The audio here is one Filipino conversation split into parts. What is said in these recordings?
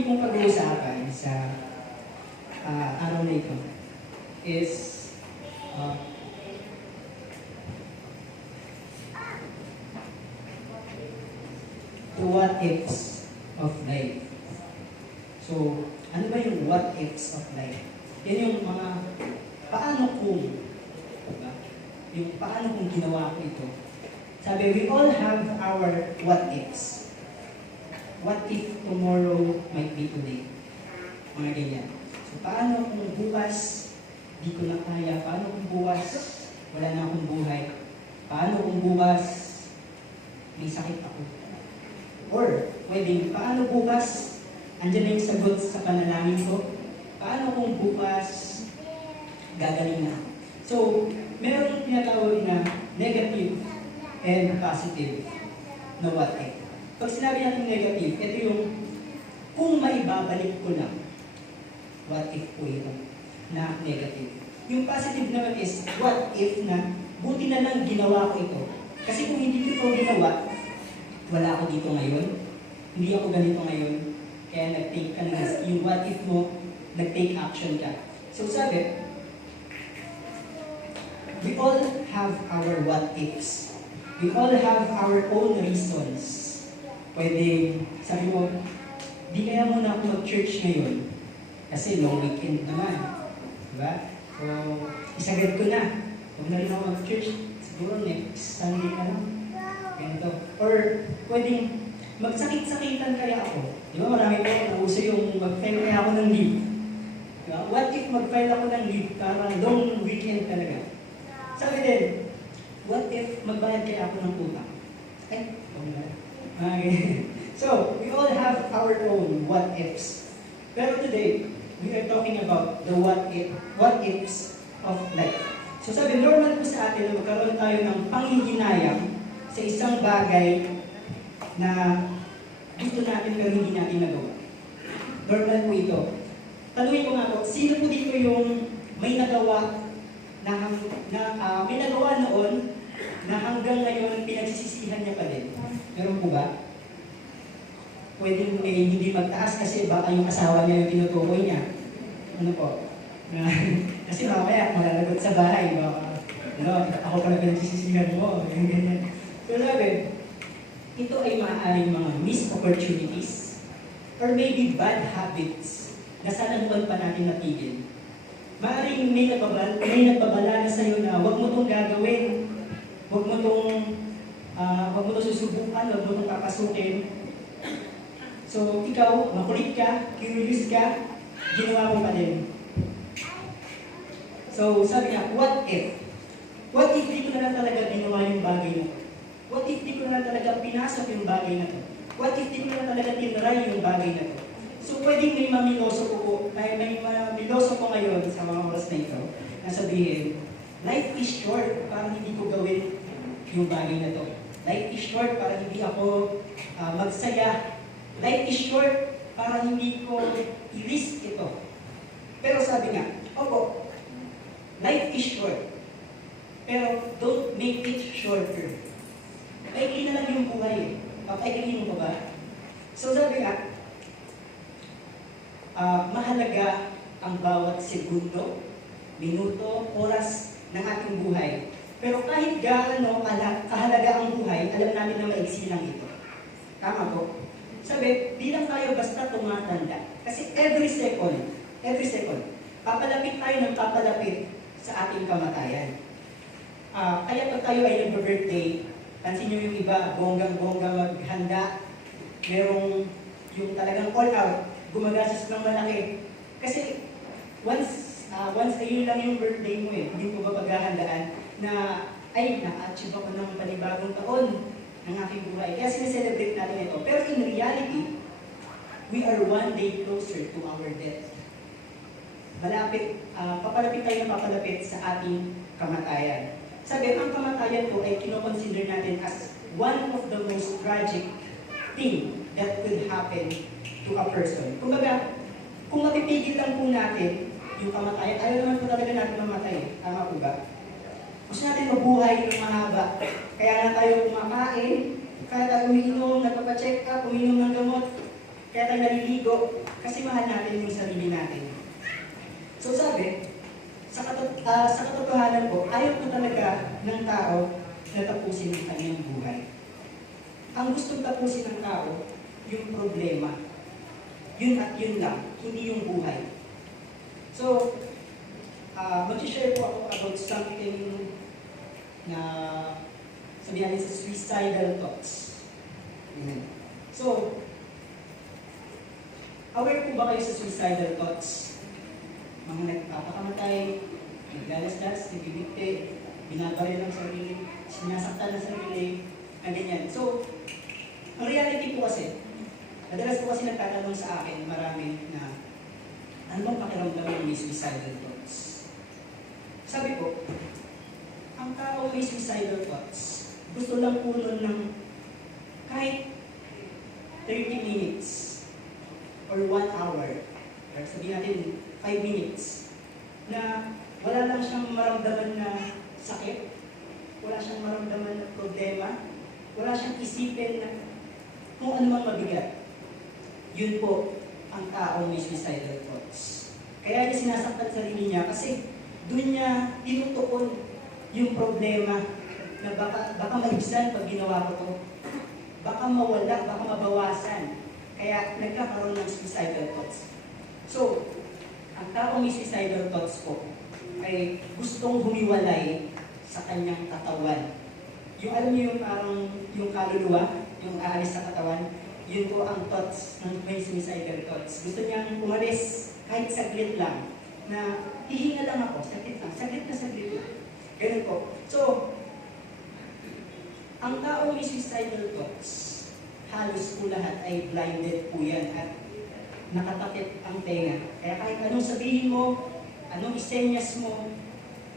pinili kong pag-uusapan sa araw na ito is the what ifs of life. So, ano ba yung what ifs of life? Yan yung mga paano kung, diba? Yung paano kung ginawa ko ito. Sabi, we all have our what ifs. What if tomorrow might be today? Mga ganyan. So, paano kung bukas di ko na kaya? Paano kung bukas wala na akong buhay? Paano kung bukas may sakit ako? Or, pwedeng, paano bukas andyan na yung sagot sa panalangin ko? Paano kung bukas gagaling na? So, meron tinatawag na negative and positive na what if. Pag sinabi natin negative, ito yung kung maibabalik ko lang, what if po ito na negative. Yung positive naman is what if na buti na lang ginawa ko ito. Kasi kung hindi ko ito ginawa, wala ako dito ngayon, hindi ako ganito ngayon, kaya nag-take ka na yung what if mo, nag-take action ka. So sabi, we all have our what ifs. We all have our own reasons. Pwede, sabi mo, di kaya muna ako mag-church ngayon kasi long weekend naman. Diba? So, isagad ko na. Huwag na rin ako mag-church. Siguro next Sunday ka lang. Ganito. Or, pwedeng magsakit-sakitan kaya ako. Di ba marami po, nauso yung mag-file kaya ako ng leave. Diba? What if mag-file ako ng leave para long weekend talaga? Sabi din, what if magbayad kaya ako ng utang? Ay, okay. So, we all have our own what ifs. Pero today, we are talking about the what ifs of life. So sabi, normal po sa atin na magkaroon tayo ng panghihinayang sa isang bagay na gusto natin pero hindi natin nagawa. Normal po ito. Tanungin ko nga po, sino po dito yung may nagawa may nagawa noon na hanggang ngayon pinagsisisihan niya pa din? Meron po ba? Pwedeng hindi magtaas kasi baka yung asawa niya yung tinutukoy niya. Ano po? Kasi mamaya malalagot sa bahay. Baka, ako pala pinagsisisihan mo. So sabi, ito ay maaaring mga missed opportunities or maybe bad habits na sana buwan pa natin natigil. Maaaring may nagbabala na sa'yo na huwag mo itong gagawin, huwag mo itong susubukan, huwag mo itong papasukin. So, ikaw, makulit ka, curious ka, ginawa mo pa din. So, sabi nga, what if? What if di ko na lang talaga ginawa yung bagay na to? What if di ko na lang talaga pinasok yung bagay na to? What if di ko na lang talaga tinry yung bagay na to? So, pwedeng may mamiloso ko ngayon sa mga oras na ito, na sabihin, life is short para hindi ko gawin yung bagay na to. Life is short para hindi ako magsaya. Life is short para hindi ko i-risk ito. Pero sabi nga, opo, life is short. Pero don't make it shorter. Paikli na lang yung buhay eh. Paikli mo ba? So sabi nga, mahalaga ang bawat segundo, minuto, oras ng ating buhay. Pero kahit gaano kahalaga ang buhay, alam natin na maiksi lang ito. Tama po? Sabi, di lang tayo basta tumatanda. Kasi every second, papalapit tayo ng papalapit sa ating kamatayan. Kaya pag tayo ay nag-birthday, pansin nyo yung iba, bonggang-bongga maghanda, merong yung talagang all out, gumagastos ng malaki. Kasi once a year lang yung birthday mo eh, hindi ko ba paghahandaan na ay, na-achieve ako ng panibagong taon ng aking buhay. Kaya sineselebrate natin ito. Pero in reality, we are one day closer to our death. Papalapit tayo na papalapit sa ating kamatayan. Sabi, ang kamatayan po ay kinoconsider natin as one of the most tragic thing that could happen to a person. Kumbaga, kung mapipigil lang po natin yung kamatayan, ayaw naman po talaga natin mamatay. Tama po ba? Gusto natin mabuhay ng mahaba. Kaya na tayo kumakain, kaya tayo umiinom, nagpapacheck up, umiinom ng gamot. Kaya tayo naliligo kasi mahal natin yung sarili natin. So sabi, sa katotohanan po, ayaw ko talaga ng tao na tapusin ang kanyang buhay. Ang gustong tapusin ng tao, yung problema. Yun at yun lang, hindi yung buhay. So, mag-share po ako about something na sabihan natin sa suicidal thoughts. So, aware po ba kayo sa suicidal thoughts? Mga nagpapakamatay, naglalaslas, nagbibigti, binabaril ng sarili, sinasaktan ng sarili, na ganyan. So, ang reality po kasi, madalas po kasi nagtatanong sa akin marami na ano bang pakiramdam ng may suicidal thoughts? Sabi ko, ang tao may suicidal thoughts, gusto lang po nun ng kahit 30 minutes or 1 hour, or sabihin natin 5 minutes, na wala lang siyang maramdaman na sakit, wala siyang maramdaman na problema, wala siyang isipin na kung ano mang mabigat. Yun po ang tao may suicidal thoughts. Kaya niya sinasaktan sarili niya kasi doon niya tinutuon yung problema na baka maibsan pag ginawa ko to. Baka mawala, baka mabawasan. Kaya nagkakaroon ng suicidal thoughts. So, ang tao may suicidal thoughts po ay gustong humiwalay sa kanyang katawan. Yung alam niyo yung parang yung kaluluwa, yung aalis sa katawan, yun po ang thoughts ng may suicidal thoughts. Gusto niyang umalis kahit saglit lang, na hihinga lang ako, saglit na saglit lang. Ganun po. So, ang tao may suicidal thoughts, halos po lahat ay blinded po yan at nakatakip ang tenga. Kaya kahit anong sabihin mo, anong isenyas mo,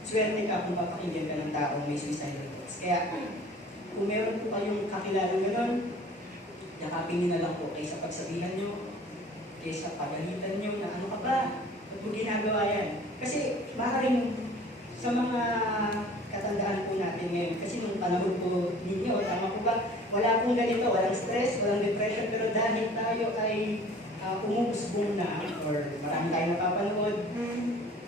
swerte ka kung papakinggan ka ng tao may suicidal thoughts. Kaya kung meron po kayong kakilala gano'n, yakapin niyo na lang po kaysa pagsabihan niyo, kaysa pagalitan niyo na ano ka ba, ba't mo ginagawa yan? Kasi maaaring sa mga katandaan po natin ngayon, kasi nung panahon po ninyo, tama po ba, wala pong ganito, walang stress, walang depression, pero dahil tayo ay umusbong na, or marami tayong napapanood,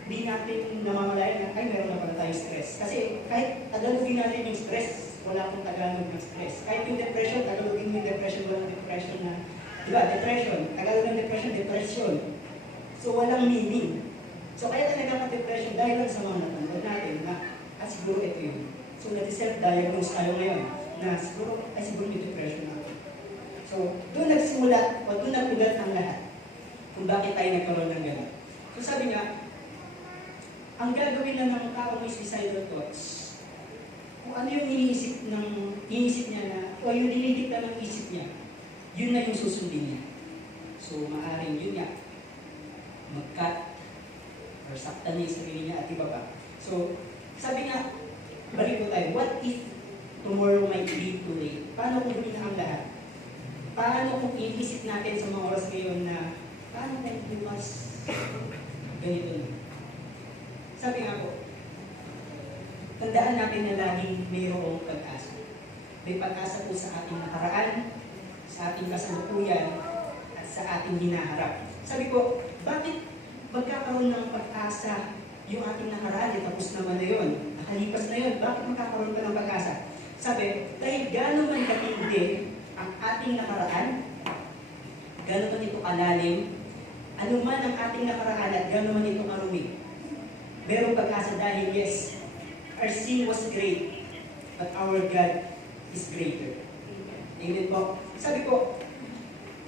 hindi natin namamalayan na, ay meron na pala tayong stress. Kasi kahit tagalogin natin yung stress, wala pong Tagalog ng stress. Kahit yung depression, tagalogin yung depression, walang depression na, di ba, depression, Tagalog ng depression, depression. So walang meaning. So kaya tayo nagkaka-depression dahil lang sa mga napanood natin na, siguro ito yun. So nag-self-diagnose tayo ngayon na siguro may depression ako. So doon nagsimula, o doon nagulat ang lahat kung bakit tayo nagkaroon ng gano'n. So sabi nga, ang gagawin na ng tao may suicidal thoughts, kung ano yung iniisip niya na, o yung dinidikta ng isip niya, yun na yung susundin niya. So maaaring yun nga, mag-cut, or saktan niya yung sarili niya at iba pa. So, sabi nga, balik po tayo, what if tomorrow might be too late? Paano kung hindi na ang lahat? Paano kung iisip natin sa mga oras ngayon na, paano kung bukas ganito na? Sabi nga po, tandaan natin na laging mayroong pag-asa. May pag-asa po sa ating nakaraan, sa ating kasalukuyan, at sa ating hinaharap. Sabi ko, bakit magkakaroon ng pag-asa yung ating nakaraan? Tapos naman na yun, nakalipas na yun, bakit magkakaroon pa ng pag-asa? Sabi, dahil gano'n man katindi ang ating nakaraan, gano'n man ito kalalim, ano man ang ating nakaraan at gano'n man ito karumi, merong pag-asa dahil yes, our sin was great, but our God is greater. Amen po. Sabi ko,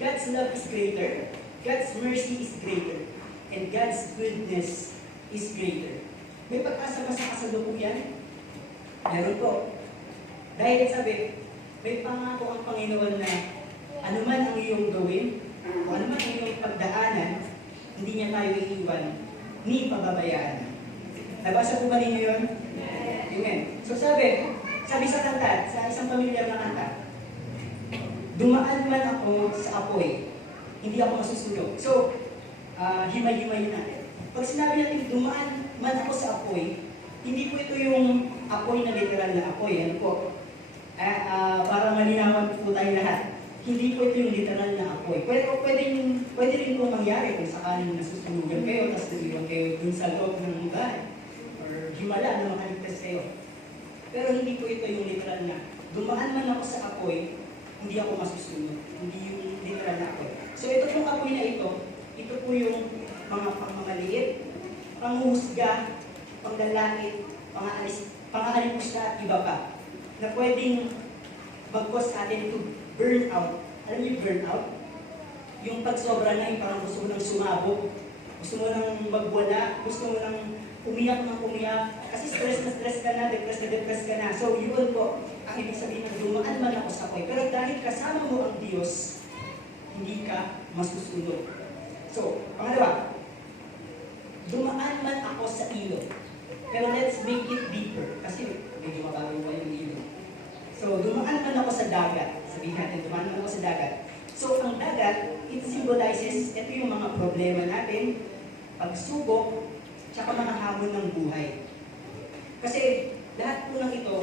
God's love is greater, God's mercy is greater, and God's goodness is greater. May pag-asa ba sa kasalukuyan? Meron po. Dahil sabi, may pangako ang Panginoon na anuman ang iyong gawin, o anuman ang iyong pagdaanan, hindi niya tayo iiwan, ni pababayaan. Nabasa po ba ninyo yun? Amen. So sabi sa kanta, sa isang pamilyar na kanta, dumaan man ako sa apoy, hindi ako masusunog. So, himay-himay natin. Pag sinabi natin dumaan man ako sa apoy, hindi po ito yung apoy na literal na apoy. Ano po? Para malinawan po tayo lahat. hindi po ito yung literal na apoy. Pwede rin po mangyari kung sakaling nasusunugan kayo, tapos naiwan kayo dun sa loob ng bahay, or himala na makaligtas kayo. Pero hindi po ito yung literal na, dumaan man ako sa apoy, hindi ako masusunod. Hindi yung literal na apoy. So ito pong apoy na ito po yung mga pangmamaliit, panghuhusga, panglalait, pang-aalipusta at iba pa, na pwedeng mag-cause atin to burn out. Alam niyo yung burn out? Yung pagsobra na, yung parang gusto mo nang sumabog, gusto mo nang magwala, gusto mo nang umiyak, kasi stress ka na, depressed ka na. So yun po, ang ibig sabihin ng dumaan man ako sa apoy. Pero dahil kasama mo ang Diyos, hindi ka masusunod. So, pangalawa, dumaan man ako sa ilog. Pero let's make it deeper, kasi medyo mababaw pa yung ilog. So, dumaan man ako sa dagat. Sabihin natin, dumaan man ako sa dagat. So, ang dagat, it symbolizes, ito yung mga problema natin, pagsubok, tsaka mga hamon ng buhay. Kasi, lahat po ng ito,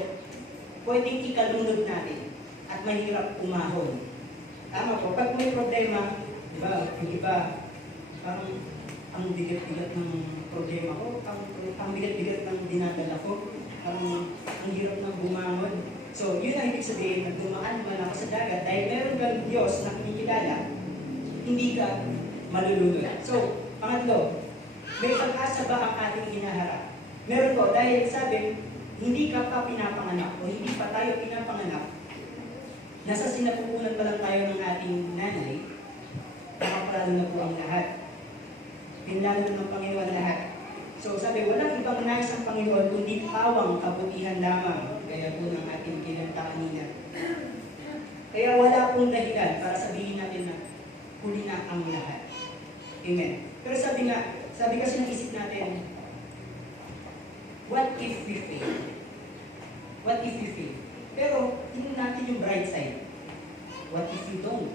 pwedeng ikalunod natin at mahirap umahon. Tama po, pag may problema, di ba, yung iba, parang ang bigat-bigat ng problema ko, ang bigat-bigat ng dinadala ko, parang ang hirap ng bumangon. So, yun ang ibig sabihin, na dumaan man ako sa dagat, dahil meron kang Diyos na kinikilala, hindi ka malulunod. So, pangatlo, may pag-asa ba ang ating hinaharap? Meron po, dahil sabi, hindi ka pa pinapanganak o hindi pa tayo pinapanganak, nasa sinapupunan pa lang tayo ng ating nanay, nakapralo na po ang lahat. Pinlalo ng Panginoon lahat. So sabi, walang ibang nais ang Panginoon kundi pawang kabutihan lamang. Kaya po ng ating kinanta kanina. Kaya wala pong dahilan para sabihin natin na huli na ang lahat. Amen. Pero sabi kasi ng isip natin, what if we fail? What if we fail? Pero tingnan natin yung bright side. What if we don't?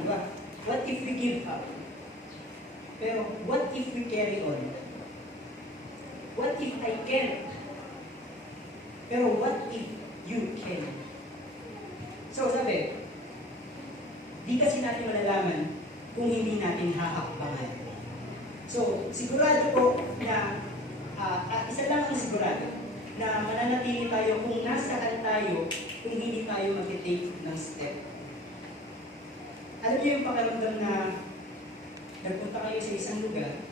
Diba? What if we give up? Pero what if we carry on? What if I can't? Pero what if you can? So sabi, di kasi natin malalaman kung hindi natin hahakbangan. So sigurado po na, isa lang ang sigurado, na mananatili tayo kung nasaan tayo kung hindi tayo mag-take ng step. Alam niyo yung pakiramdam na nagpunta kayo sa isang lugar,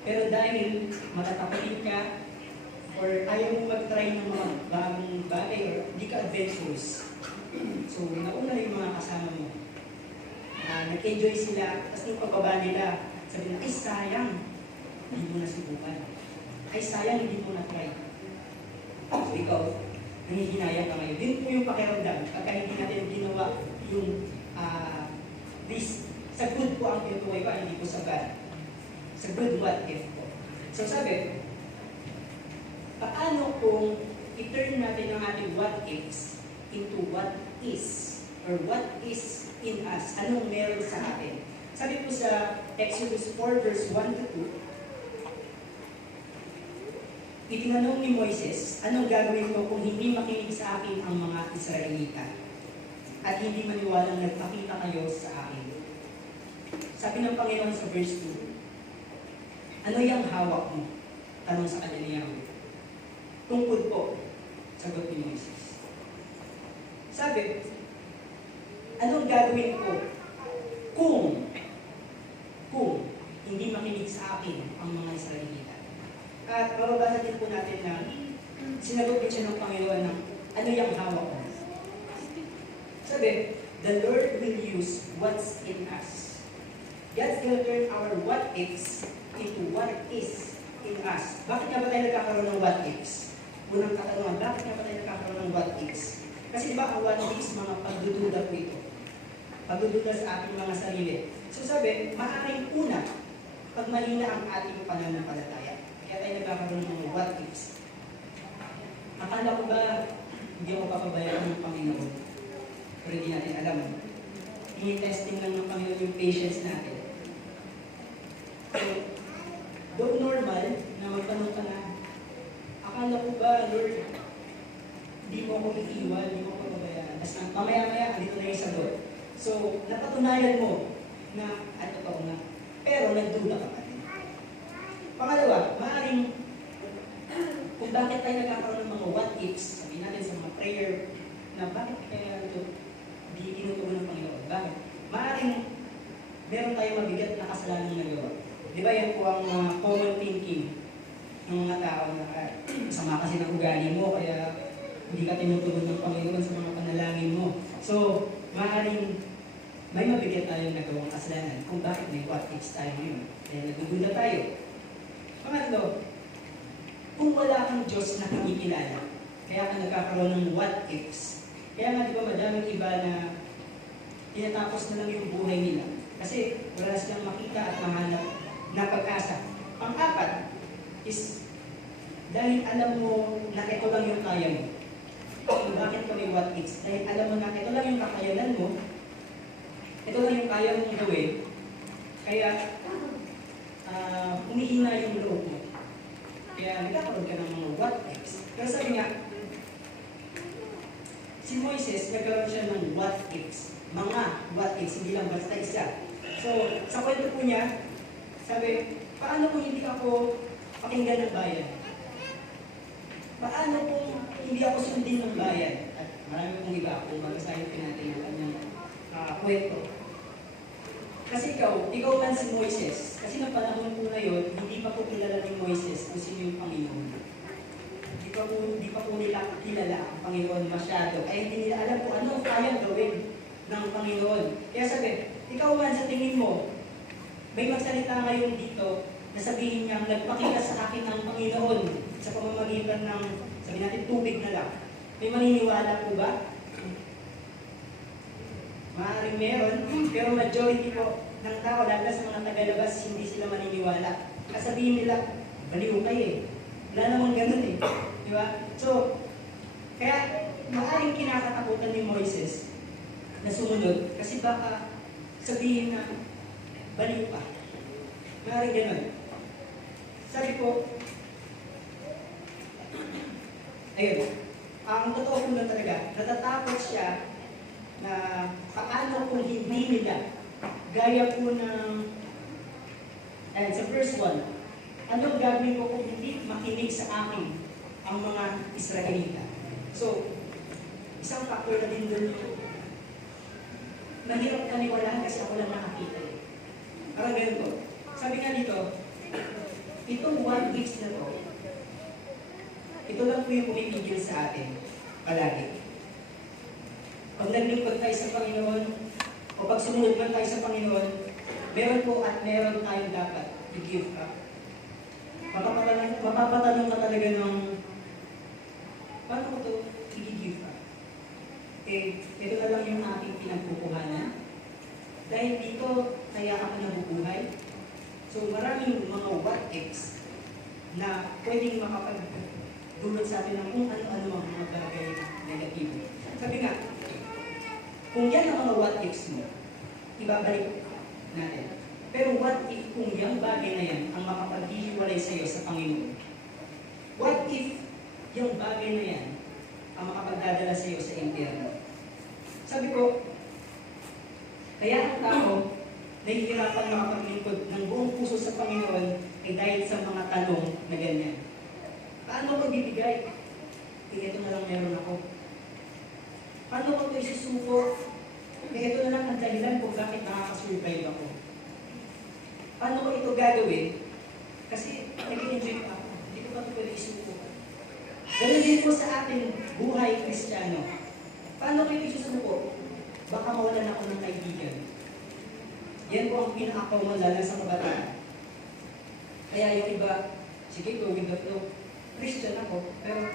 pero dahil matatapatin ka, or ayaw mo mag-try ng mga bagong bagay, or hindi ka adventurous, so nauna yung mga kasama mo, nag-enjoy sila, tapos nung pagbaba nila, sabi na, ay sayang, hindi mo nasubukan. Ay sayang, hindi mo na-try. So ikaw, nangihinayang ka ngayon. Din po yung pakiramdam, pagka hindi natin ginawa yung this. Sa good po ang tinutukoy ko, hindi po sa bad. Sa good what if po. So sabi, paano kung i-turn natin ang ating what ifs into what is, or what is in us? Anong meron sa atin? Sabi po sa Exodus 4 verse 1 to 2, itinanong ni Moises, anong gagawin ko kung hindi makinig sa akin ang mga Israelita at hindi maniwalang nagpakita kayo sa akin? Sabi ng Panginoon sa verse 2, ano yung hawak mo? Tanong sa kanya niya. Tungkod po, sagot ni Moises. Sabi, anong gagawin ko kung hindi makinig sa akin ang mga Israelita? At mababasa din po natin na sinagot din siya ng Panginoon ng ano yung hawak mo? Sabi, the Lord will use what's in us. God's going to turn our what ifs into what is in us. Bakit nga ba tayo nagkakaroon ng what ifs? Unang katanungan, bakit nga ba tayo nagkakaroon ng what ifs? Kasi di ba ang what ifs, mga pagdududa po ito. Pagdududa sa ating mga sarili. So sabi, maaaring una, pag mali na ang ating pananampalataya. Kaya tayo nagkakaroon ng what ifs. Akala ko ba, hindi ako papabayaan ng Panginoon? Pero hindi natin alam. I-testing lang ng Panginoon yung patience natin. So, though normal na magtanong ka na, akala ko ba, Lord, di mo ako iiwan, di mo ako pababayaan. Tapos mamaya-maya, dito na yung sagot. So, napatunayan mo na, totoo nga. Pero nagduda ka pa rin. Pangalawa, maaaring kung bakit tayo nagkakaroon ng mga what-ifs, sabihin natin sa mga prayer, na bakit kaya ito di tinutugon ng Panginoon? Bakit? Maaaring meron tayo mabigat na kasalanan nagawa. Di ba yan po ang common thinking ng mga tao na masama kasi ng ugali mo, kaya hindi ka tinutugon ng Panginoon sa mga panalangin mo. So, maaaring may mabigat tayong nagawang kasalanan kung bakit may what-ifs tayo ngayon. Kaya nagdududa tayo. Pangatlo, kung wala kang Diyos na nakikilala, kaya ka nagkakaroon ng what-ifs. Kaya nga, di ba, madaming iba na tinatapos na lang yung buhay nila. Kasi wala silang makita at mahanap na pag-asa. Pang-apat is dahil alam mo na ito lang yung kaya mo. Kung bakit ka may what-ifs? Dahil alam mo na ito lang yung kakayanan mo, ito lang yung kaya mong gawin, kaya humihina yung loob mo. Kaya nagkakaroon ka ng mga what-ifs. Pero sabi nga, si Moises, nagkaroon siya ng what-ifs. Mga what-ifs, hindi lang basta isa. So, sa kwento po niya, sabi, paano kung hindi ako pakinggan ng bayan? Paano kung hindi ako sundin ng bayan? At marami pong iba, kung magasahin natin yung kanyang kwento. Kasi ikaw man si Moises, kasi ng panahon po na yun, hindi pa po kilala ni Moises kung sino yung Panginoon. Hindi pa po nila kilala ang Panginoon masyado. Kaya hindi nila alam kung ano ang kayang gawin ng Panginoon. Kaya sabi, ikaw man sa tingin mo, may magsalita ngayon dito na sabihin niya, nagpakita sa akin ang Panginoon sa pamamagitan ng, sabi natin, tubig na lang. May maniniwala po ba? Maaaring meron, pero majority po ng tao, lalo sa mga tagalabas, hindi sila maniniwala. Kasabihin nila, baliw kayo eh. Wala namang ganun eh. Di ba? So, kaya maaaring kinakatakutan ni Moises na sumunod kasi baka sabihin na baliw pa. Maaaring ganun. Sabi ko, ayun, ang totoo ko na talaga, natatakot siya na paano kung hindi nila, gaya po ng, sa verse 1, anong gagawin ko kung hindi makinig sa akin ang mga Israelita? So, isang factor na din doon, mahirap kaniwalaan kasi ako lang nakakita eh. Parang ganun po. Sabi nga dito, itong one weeks na to, ito lang po yung pumipigil sa atin palagi. Pag naglingkod tayo sa Panginoon, o pag sumunod man tayo sa Panginoon, meron po at meron tayong dapat i-give up. Mapapatanong ka talaga ng, paano ko ito i-give up? Ito na lang yung aking pinagkukuhanan. Dahil dito, kaya ako nabubuhay. So maraming mga what-ifs na pwedeng makapagdulot sa atin ng kung ano-ano ang mga bagay na negatibo. Sabi nga, kung yan ang mga what-ifs mo, ibabalik natin. Pero what if kung yung bagay na yan ang makapaghihiwalay sa iyo sa Panginoon? What if yung bagay na yan ang makapagdadala sa iyo sa impyerno? Sabi ko, kaya ang tao nahihirapan makapaglingkod ng buong puso sa Panginoon ay dahil sa mga tanong na ganyan. Paano ko bibigay? Ito na lang meron ako. Paano ko ito isusuko? Ito na lang ang dahilan kung bakit nakakasurvive ako. Paano ko ito gagawin? Kasi nag-enjoy pa ako. Hindi ko pa ito pwede isuko. Ganun din po sa ating buhay Kristiyano. Paano ko ito isusuko? Baka mawalan ako ng kaibigan. Yan po ang pinaka-common lalo sa kabataan. Kaya yung iba, sige, go with the flow. Christian ako, pero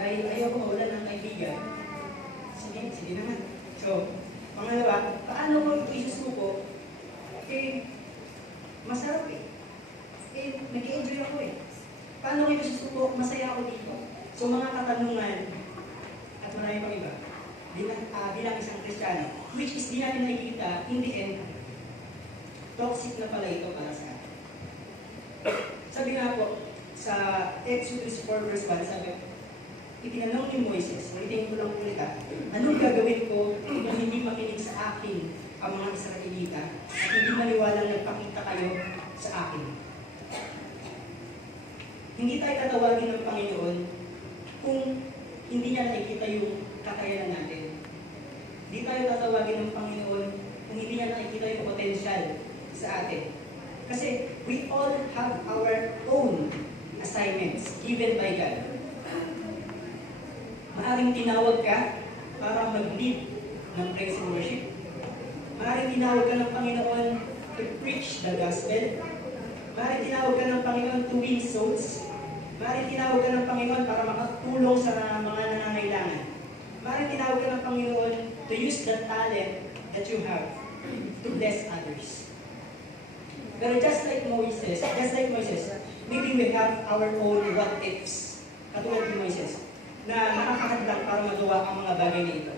ayaw ko mawalan ng kaibigan. Sige naman. So, pangalawa, paano ko ito isusuko? Masarap eh. Nag-i-enjoy ako eh. Paano ko ito isusuko? Masaya ako dito. So, mga katanungan, at marami pang iba, bilang isang Kristiyano, which is di natin nakikita, in the end, toxic na pala ito para sa atin. Sabi nga po, sa Exodus 4 verse 1, sabi, itinanong ni Moises, ulitin ko lang ulit anong gagawin ko kung hindi makinig sa akin ang mga Israelita at hindi maniwalang nagpakita kayo sa akin? Hindi tayo tatawagin ng Panginoon kung hindi niya nakikita yung kakayanan natin. Hindi tayo tatawagin ng Panginoon kung hindi niya nakikita yung potensyal sa atin. Kasi we all have our own assignments given by God. Maaring tinawag ka para mag-lead ng praise and worship. Maaring tinawag ka ng Panginoon to preach the gospel. Maaring tinawag ka ng Panginoon to win souls. Maaring tinawag ka ng Panginoon para makatulong sa mga nangangailangan. Maaring tinawag ka ng Panginoon to use the talent that you have to bless others. Pero just like Moses, maybe we have our own what-ifs. Katulad ni Moises, na nakakahadlang para magawa ang mga bagay na ito.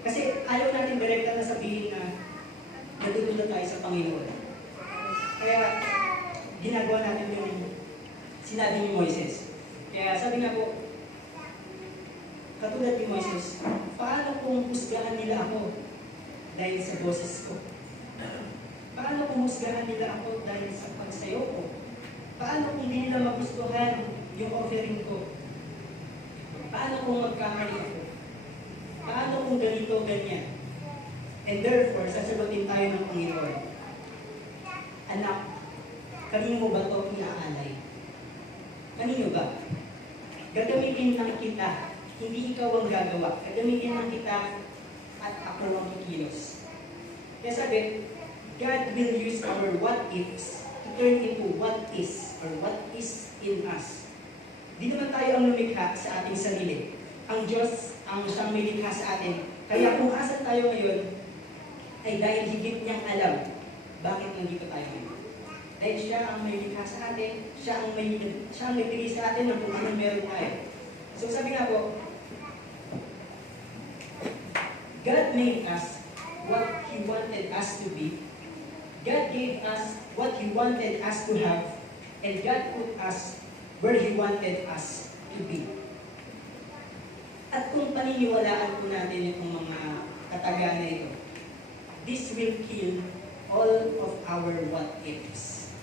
Kasi ayaw natin direkta na sabihin na natutulad tayo sa Panginoon. Kaya ginagawa natin yung sinabi ni Moises. Kaya sabi nga po, katulad ni Moises, paano kung husgahan nila ako dahil sa boses ko? Paano kung husgahan nila ako dahil sa pagsayo ko? Paano kung hindi nila magustuhan yung offering ko? Paano kung magkamali ako? Paano kung ganito, ganyan? And therefore, sasagutin tayo ng Panginoon. Anak, kanino mo ba ito inaalay? Kanino ba? Gagamitin lang kita. Hindi ikaw ang gagawa. Gagamitin lang kita at ako ang kikilos. Kaya sabi, God will use our what-ifs to turn into what is or what is in us. Di naman tayo ang lumikha sa ating sarili. Ang Diyos ang siyang may likha sa atin. Kaya kung asan tayo ngayon, ay dahil higit niyang alam bakit nandito tayo ngayon. Dahil siya ang may likha sa atin, siya ang nagbigay sa atin ng kung anong meron tayo. So sabi nga po, God made us what He wanted us to be. God gave us what He wanted us to have. And God put us where He wanted us to be. At kung paniniwalaan po natin itong mga kataga na ito, this will kill all of our what-ifs.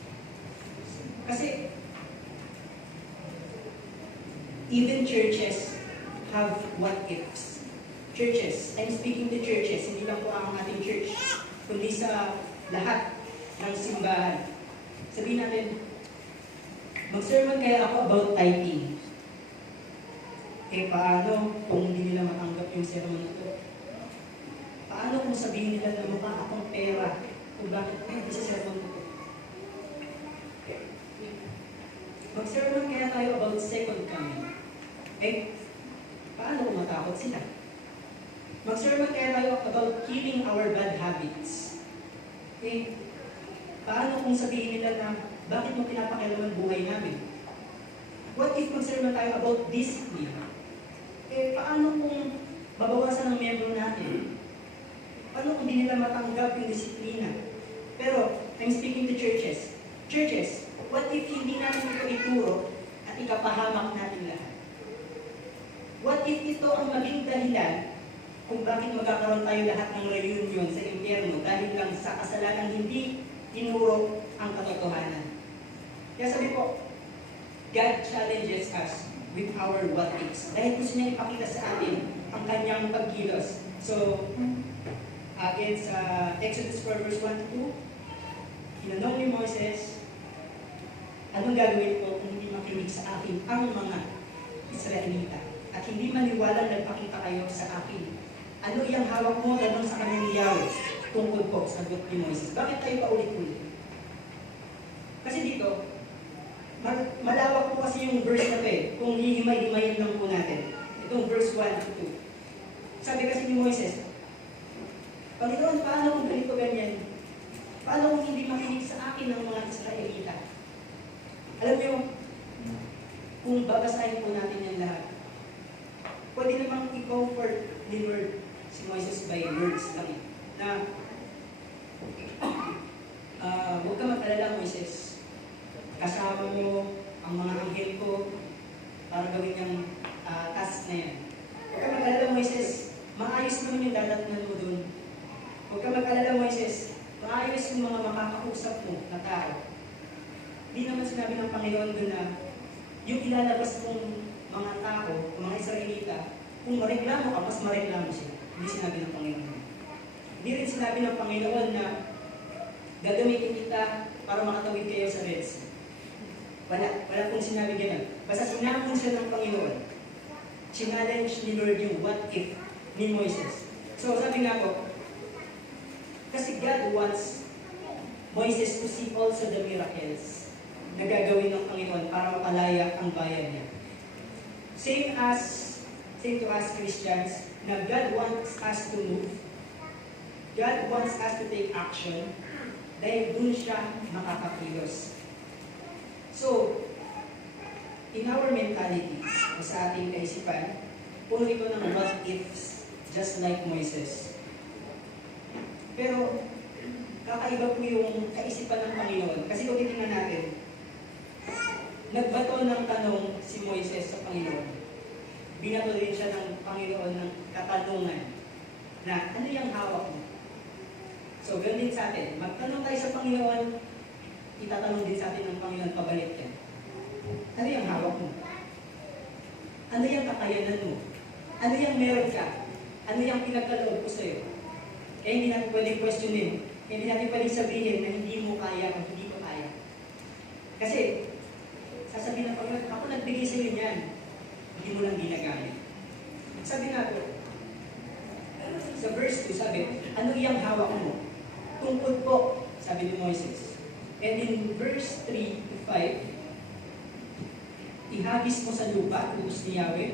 Kasi, even churches have what-ifs. Churches, I'm speaking to churches, hindi lang po ang ating church, kundi sa lahat ng simbahan. Sabihin natin, mag-sermon kaya ako about tithing. Paano kung hindi nila matanggap yung sermon na ito? Paano kung sabihin nila na mukha akong pera kung bakit ito sa sermon na ito? Mag-sermon kaya tayo about second coming. Paano kung matakot sila? Mag-sermon kaya tayo about killing our bad habits. Paano kung sabihin nila na bakit mo pinapakialaman buhay namin? What if mag-sermon tayo about discipline? Paano kung babawasan ng miyembro natin? Paano kung hindi nila matanggap yung disiplina? Pero, I'm speaking to churches. Churches, what if hindi natin ito ituro at ikapahamak natin lahat? What if ito ang maging dahilan kung bakit magkakaroon tayo lahat ng reunion sa impyerno dahil lang sa kasalanan hindi tinuro ang katotohanan? Kaya sabi ko, God challenges us with our what-ifs. Dahil gusto niya ipakita sa atin ang kanyang pagkilos. So, again sa Exodus 4 verse 1 to 2, tinanong ni Moses, anong gagawin ko kung hindi makinig sa akin ang mga Israelita at hindi maniwalang nagpakita kayo sa akin? Ano iyang hawak mo laban sa kanyang Yahweh? Tungkol po, sagot ni Moses. Bakit tayo paulit-ulit? Kasi dito, malawak po kasi yung verse na ito kung hihimay-himayin lang po natin. Itong verse 1 to 2. Sabi kasi ni Moises, Panginoon, paano kung ganito ganyan? Paano kung hindi makinig sa akin ng mga Israelita? Alam niyo, kung babasahin po natin yan lahat, pwede namang i-comfort ni Lord si Moises by words lang na huwag ka mag-alala, Moises. Kasama mo ang mga anghel ko para gawin niyang task na yan. Huwag ka mag-alala, Moises, maayos naman yung dadatnan mo dun. Huwag ka mag-alala, Moises, maayos yung mga makakausap mo na tao. Hindi naman sinabi ng Panginoon dun na yung ilalabas mong mga tao, mga Israelita, kung mareklamo ka, mas mareklamo sila. Hindi sinabi ng Panginoon. Hindi rin sinabi ng Panginoon na gagamitin kita para makatawid kayo sa Red Sea. Wala pong sinabi ganun. Basta sinamon siya ng Panginoon. Challenge ni Lord yung what if ni Moises. So sabi nga po, kasi God wants Moises to see also the miracles na gagawin ng Panginoon para mapalaya ang bayan niya. Same to us Christians, na God wants us to move. God wants us to take action dahil dun siya makakakilos. So, in our mentality, sa ating kaisipan, puno ito ng what ifs, just like Moises. Pero, kakaiba po yung kaisipan ng Panginoon. Kasi kung titingnan natin, nagbato ng tanong si Moises sa Panginoon. Binato rin siya ng Panginoon ng katanungan na ano yung hawak mo? So, ganun din sa atin. Magtanong tayo sa Panginoon, itatanong din sa atin ng Panginoon, pabalik yan. Ano yung hawak mo? Ano yung kakayanan mo? Ano yung meron ka? Ano yung pinagkaloob ko sa'yo? Kaya hindi natin pwedeng questionin. Hindi natin pwedeng sabihin na hindi mo kaya o hindi ko kaya. Kasi, sasabihin ng Panginoon, ako nagbigay sa'yo niyan. Hindi mo lang ginagamit. Sabi nga po, sa verse 2, sabi, ano yung hawak mo? Tungkod po, sabi ni Moises. And in verse 3 to 5, ihagis mo sa lupa, utos ni Yahweh.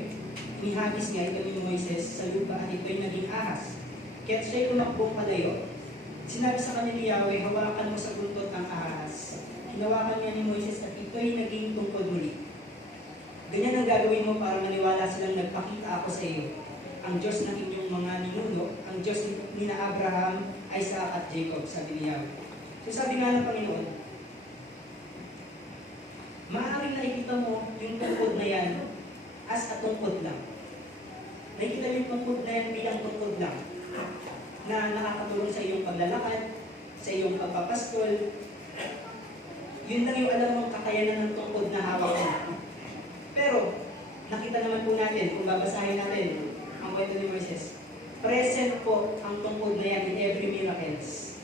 Ihagis nga ito ni Moises sa lupa at ito'y naging ahas. Kaya't siya'y tumakbong palayo. Sinabi sa kanya ni Yahweh, hawakan mo sa buntot ng ahas. Hinawakan niya ni Moises at ito'y naging tungkod muli. Ganyan ang gagawin mo para maniwala silang nagpakita ako sa iyo. Ang Diyos ng inyong mga ninuno, ang Diyos ni na Abraham, Isaac at Jacob, sabi ni Yahweh. So sabi nga ng Panginoon, maaaring nakikita mo yung tungkod na yan as a tungkod lang. Nakikita yung tungkod na yan bilang tungkod lang na nakakatulong sa iyong paglalakad, sa iyong pagpapastol. Yun lang yung alam mong kakayanan ng tungkod na hawak mo. Pero, nakita naman po natin, kung babasahin natin ang kwento ni Moises, present po ang tungkod na yan in every miracles.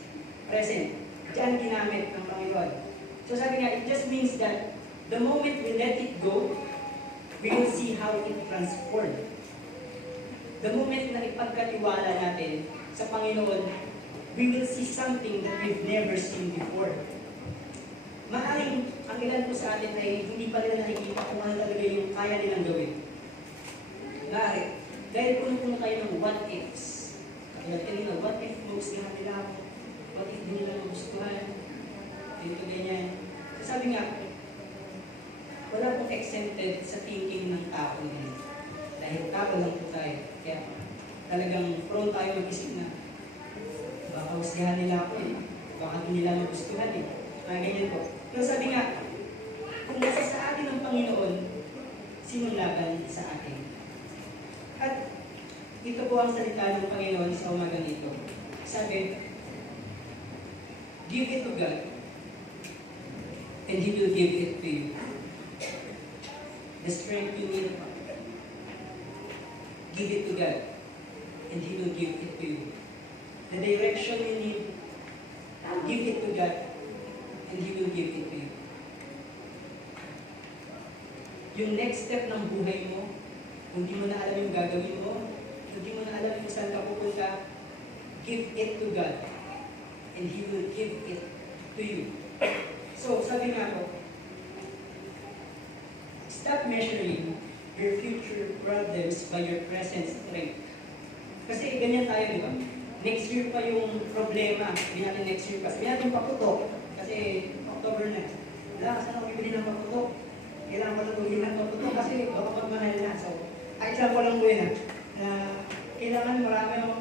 Present. Diyan ginamit ng Panginoon. So sabi nga, it just means that the moment we let it go, we will see how it transformed. The moment na ipagkatiwala natin sa Panginoon, we will see something that we've never seen before. Maaaring ang ilan po sa atin ay hindi pa nila nakikita kung ano talaga yung kaya nilang gawin. Maaari. Dahil puno-puno tayo ng what ifs. Katulad kanina, what if magustuhan nila ako? What if di nila magustuhan? Dito ganyan. So sabi nga, wala pong exempted sa thinking ng tao ngayon. Dahil tao lang po tayo. Kaya talagang prone tayo mag-isip na baka husgahan nila ako eh. Baka di nila magustuhan eh. Ganyan po. Pero sabi nga, kung nasa sa atin ang Panginoon, sinong laban sa atin? At ito po ang salita ng Panginoon sa umagang ito. Sabi, give it to God, and He will give it to you. The strength you need, give it to God, and He will give it to you. The direction you need, give it to God, and He will give it to you. Yung next step ng buhay mo, kung di mo na alam yung gagawin mo, kung di mo na alam kung saan ka pupunta, give it to God, and He will give it to you. So, sabi nga po, stop measuring your future problems by your present strength. Kasi ganyan tayo, di ba? Next year pa yung problema. Sabi natin next year pa. Sabi natin paputok. Kasi October na. Wala, saan ako bibili ng paputok? Kailangan ko natuloy ng paputok kasi baka magmahal na. So, example lang po yun kailangan marami ng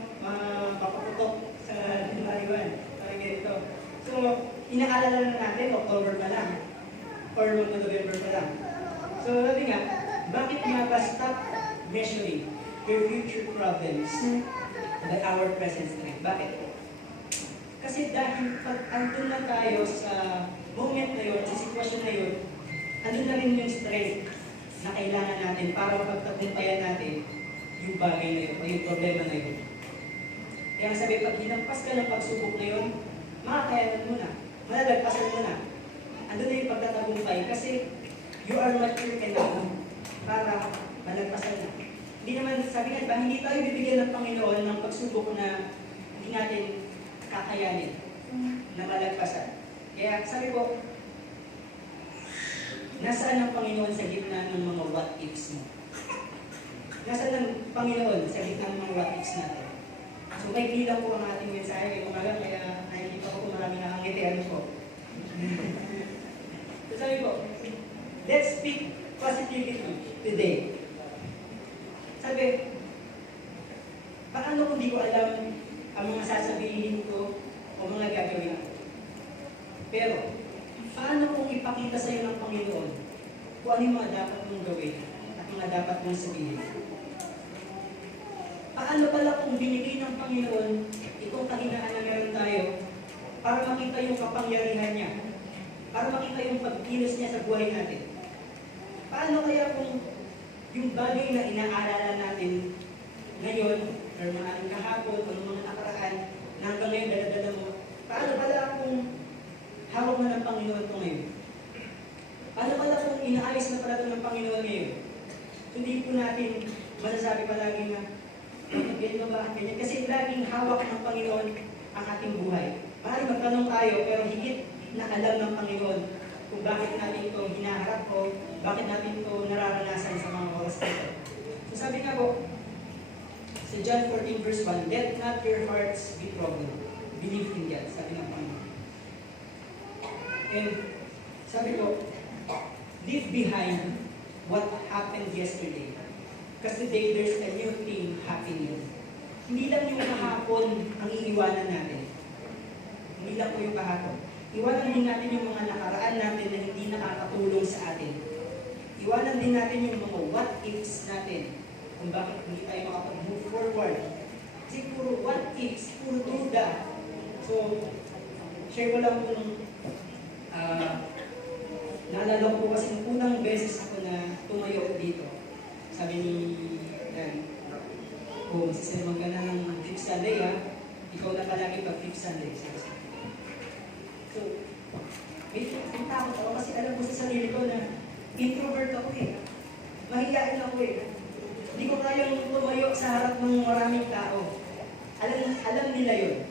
paputok sa January 1. Parang ganito. So, inaalala na natin, October pa lang. Or November pa lang. So, sabi nga, bakit nga ba stop measuring your future problems by our present strength. Bakit? Kasi dahil pag andun na tayo sa moment na yun, sa sitwasyon na yun, andun na rin yung strength na kailangan natin para mapagtagumpayan natin yung bagay na yun o yung problema na yun. Kaya sabi, pag hinampas ka ng pagsubok na yun, makakayanan mo na, malalagpasan mo na. Andun na yung pagtatagumpay kasi you are mature enough para malagpasan na. Hindi naman, sabi nga, hindi tayo bibigyan ng Panginoon ng pagsubok na hindi natin kakayanin na malagpasan. Kaya sabi ko, nasaan ang Panginoon sa gitna ng mga what-ifs mo? Nasaan ang Panginoon sa gitna ng mga what-ifs natin? So may bilang po ang ating mensahe ngayong umaga, kaya nakikita ko kung marami nakangitian po. So sabi ko, let's speak positivity today. Sabi, paano kung di ko alam ang mga sasabihin ko o mga gagawin ko? Pero, paano kung ipakita sa iyo ng Panginoon kung ano yung mga dapat mong gawin at mga dapat mong sabihin? Paano pala kung binigay ng Panginoon itong kahinaan na meron tayo para makita yung kapangyarihan niya, para makita yung pagkilos niya sa buhay natin? Paano kaya kung yung bagay na inaalala natin ngayon, or mga kahapon, o mga nakaraan, na hanggang ngayon daladala mo, paano pala kung hawak na ng Panginoon ito ngayon? Paano pala kung inaayos na pala ito ng Panginoon ngayon? Hindi po natin masasabi palagi na, ganyan ba, ganyan? Kasi laging hawak ng Panginoon ang ating buhay. Maaaring magtanong tayo, pero higit na alam ng Panginoon kung bakit natin ito hinaharap o bakit natin ito nararanasan sa mga oras nito. So sabi nga po, sa John 14 verse 1, let not your hearts be troubled. Believe in God, sabi ng Panginoon. And sabi ko, leave behind what happened yesterday. Because today there's a new thing happening. Hindi lang yung kahapon ang iiwanan natin. Hindi lang po yung kahapon. Iwanan din natin yung mga nakaraan natin na hindi nakakatulong sa atin. Iwanan din natin yung mga what-ifs natin kung bakit hindi tayo makapag-move forward. Kasi puro what-ifs, puro duda. So, share ko lang po nung naalala ko po kasi unang beses ako na tumayo dito. Sabi ni Dan, kung sisiramang ka na ng Fifth Sunday ikaw na palagi pag Fifth Sunday. So, may takot ako kasi alam ko sa sarili ko na introvert ako Mahiyain ako Hindi ko kayang tumayo sa harap ng maraming tao. Alam nila yun.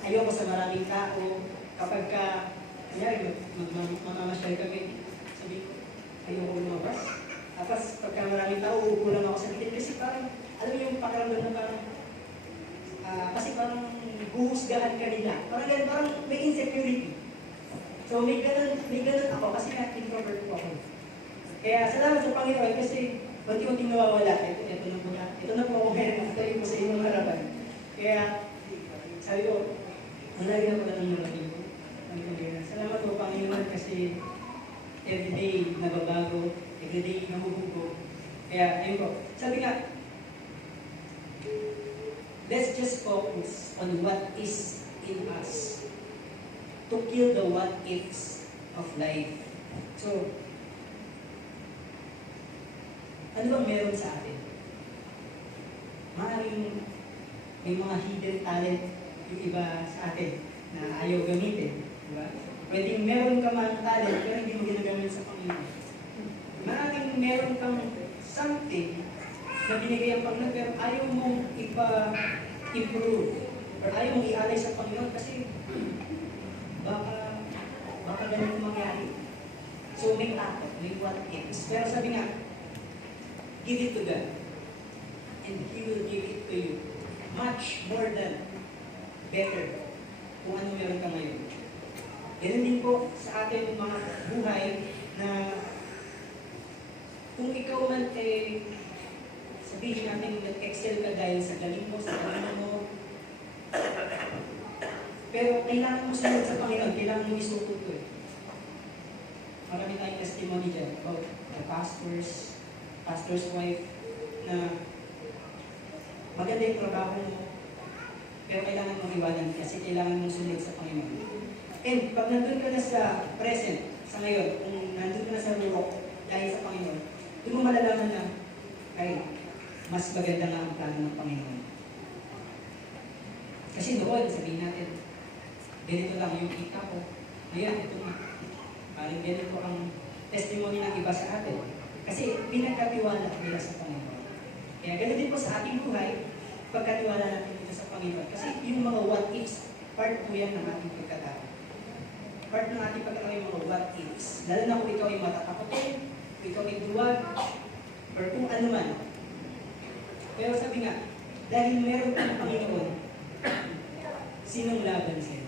Ayoko sa maraming tao. Kapag kanyari, mamamasyal kami, sabi ko, ayoko lumabas. Tapos, pagka maraming tao, uupo lang ako sa gilid. Kasi parang, alam mo yung pakiramdam na parang, kasi parang huhusgahan ka nila. Parang may insecurity. So may ganun ako kasi introvert po ako. Kaya salamat sa Panginoon kasi unti-unting nawawala. Ito na po ako ngayon. Ito yung po sa inyong harapan. Kaya sabi ko, malagi na pala ng malagi ko. Salamat po Panginoon kasi everyday nababago, everyday nahuhugo. Kaya ayun po. Sabi nga, let's just focus on what is in us to kill the what-ifs of life. So, ano bang meron sa atin? Maaaring may mga hidden talent yung iba sa atin na ayaw gamitin. Diba? Pwedeng meron ka man talent pero hindi mo ginagamit sa Panginoon. Maaaring meron kang something na binigay ang Panginoon pero ayaw mong ipa-improve or ayaw mong ialay sa Panginoon kasi baka ganun mangyari. So may takot, may what ifs. Pero sabi nga, give it to God and He will give it to you much more than better kung ano meron ka ngayon. Ganun din po sa ating mga buhay na kung ikaw man sabihin natin nag-excel ka dahil sa galing mo, sa galing mo. Pero kailangan mo sunod sa Panginoon, kailangan mo isuko ito Marami tayong testimony dyan about the pastor's wife na maganda yung trabaho mo, pero kailangan mong iwanan kasi kailangan mong sunod sa Panginoon. And pag nandun ka na sa present, sa ngayon, kung nandun ka na sa rurok dahil sa Panginoon, doon mo malalaman na, ay, mas maganda nga ang plano ng Panginoon. Kasi noon, sabihin natin, ganito lang yung kita ko. Ngayon, ito nga. Parang ganito ang testimony ng iba sa atin. Kasi pinagkatiwala nila sa Panginoon. Kaya ganoon din po sa ating buhay, pagkatiwala natin dito sa Panginoon. Kasi yung mga what ifs, part po yan ng ating pagkatao. Part ng ating pagkatao yung mga what ifs. Lalo na kung ikaw ay matatakotin, kung ikaw ay duwag, or kung ano man. Pero sabi nga, dahil meron ka ng Panginoon, sinong laban sa'yo?